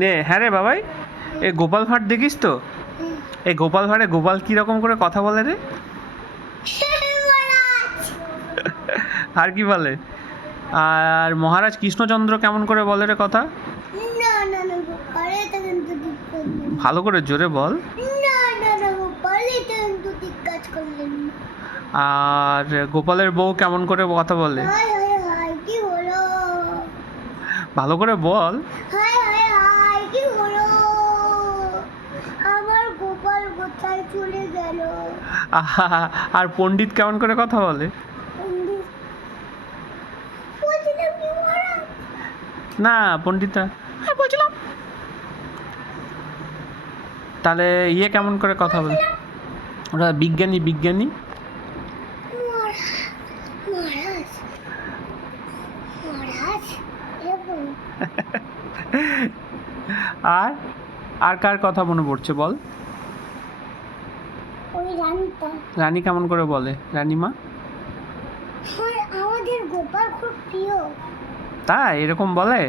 নে হ্যাঁ রে বাবাই, এই গোপাল ভাঁড় দেখিস তো? এই গোপাল ভাঁড়ে গোপাল কীরকম করে কথা বলে রে? আর কি বলে? আর মহারাজ কৃষ্ণচন্দ্র কেমন করে বলে রে কথা? না না না গোপাল এটা কিন্তু ঠিক করলেন না। ভালো করে জোরে বল। না না না গোপাল এটা কিন্তু ঠিক কাজ করলেন না। আর গোপালের বউ কেমন করে কথা বলে? হায় হায় হায় কি হলো? ভালো করে বল। হায় হায় হায় কি হলো? আমার গোপাল কোথায় চলে গেল? আহা, আর পণ্ডিত কেমন করে কথা বলে? বলছিলাম কি মহারাজ? না পণ্ডিতটা, হ্যাঁ বলছিলাম। তাহলে ইয়ে কেমন করে কথা বলে? ওরা বিজ্ঞানী বিজ্ঞানী। মহারাজ মহারাজ মহারাজ এরকম আর আর কার কথা মনে পড়ছে বল? ওই রানীটা। রানী কেমন করে বলে? রানীমা? আমাদের গোপাল খুব প্রিয়। তাই এরকম বলে?